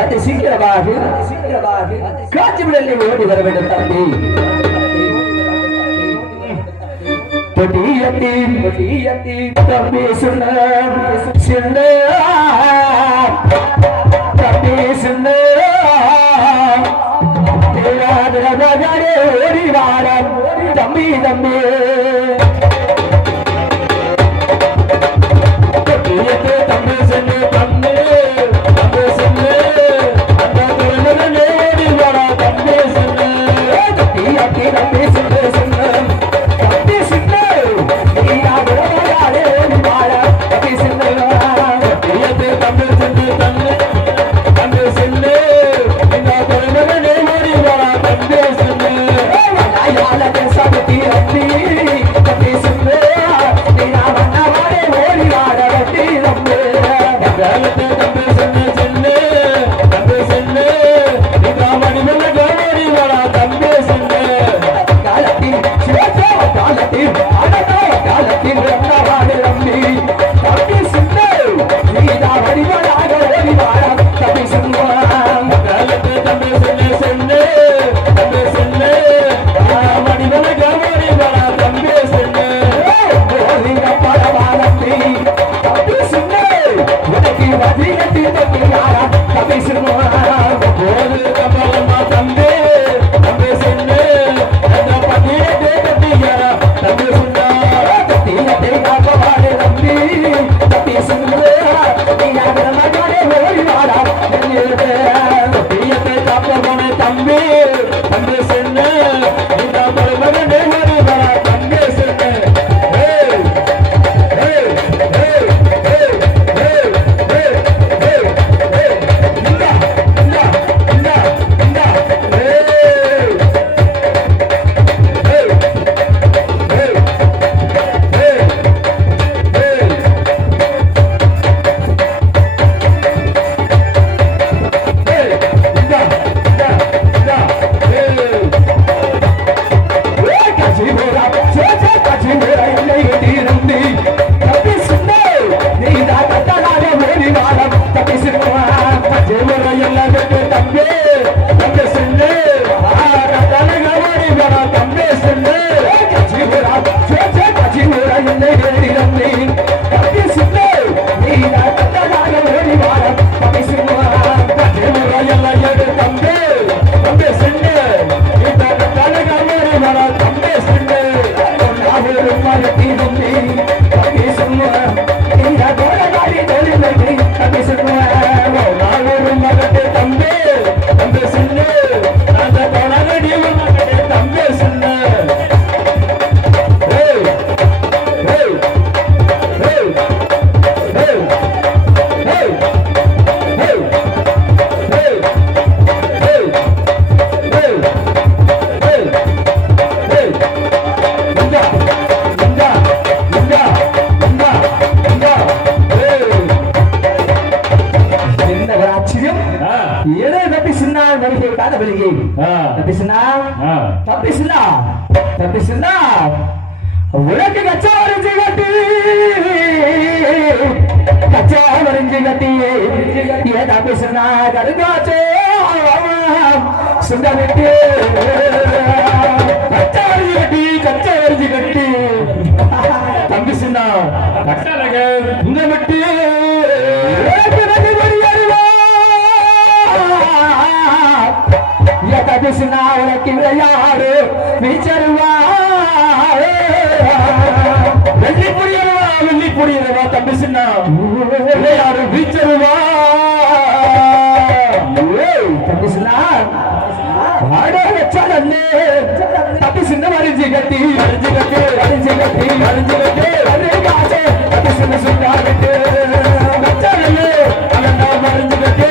அதி சீக்கிரமாக காட்சி விடலை ஓடி வர வேண்டும் தம்பி. தம்பி சொன்ன தம்பி சொன்ன ஓடி வாரம் தம்பி தம்பி தம்பி சொன்ன தம்பி தம்பி சொன்ன அந்த ஓடி வாரா தம்பி சொன்ன தம்பி தம்பி சொன்ன சொன்ன தம்பி சொன்ன உலக கச்சா வரைஞ்சி கட்டி ஏதா பேசுனா கருகாச்சோ சுந்தரிட்டு கச்சா வரைஞ்சி கட்டி தம்பி சின்னா கட்டாளக உங்க விட்டு பேசுனா உனக்கு விளையாடு வீச்சருவா வெள்ளி புரியறவா தம்பி சின்னா விளையாடு வீச்சருவா தம்பி சின்னா ஆடோ வச்சாலே தம்பி சின்ன வரிஞ்சி கட்டி தம்பி சின்ன சுண்டா விட்டு வச்சாலே அவன் மறிஞ்சு கட்டி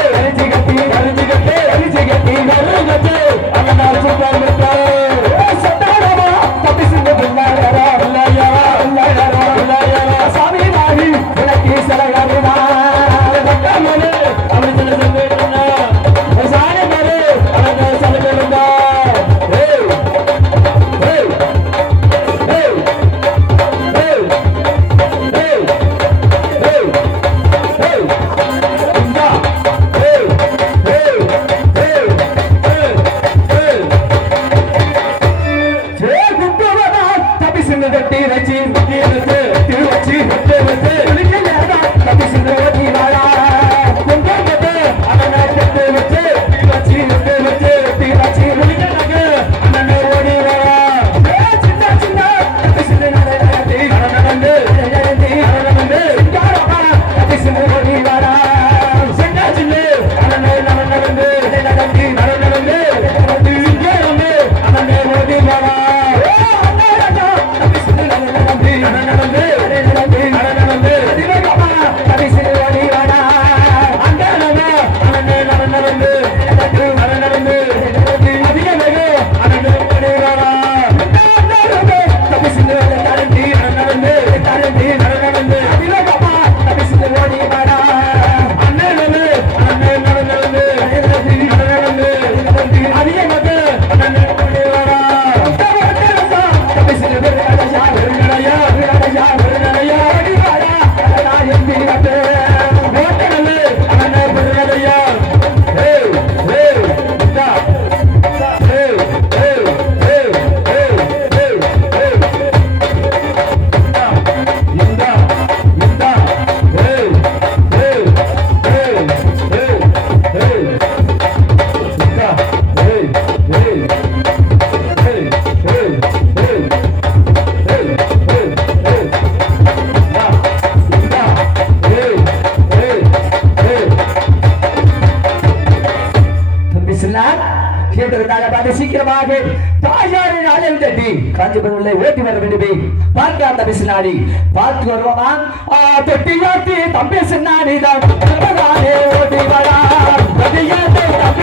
சீக்கிரமாக தாயாரின் அழைவு தட்டி காஞ்சிபுரம்ல ஓட்டி வர வேண்டுமே பார்க்க தம்பி சின்னாடி பார்த்து வருவோமா தொட்டியாட்டி தம்பி சின்னாடி தான் ஓட்டி வரா தொட்டியாட்டி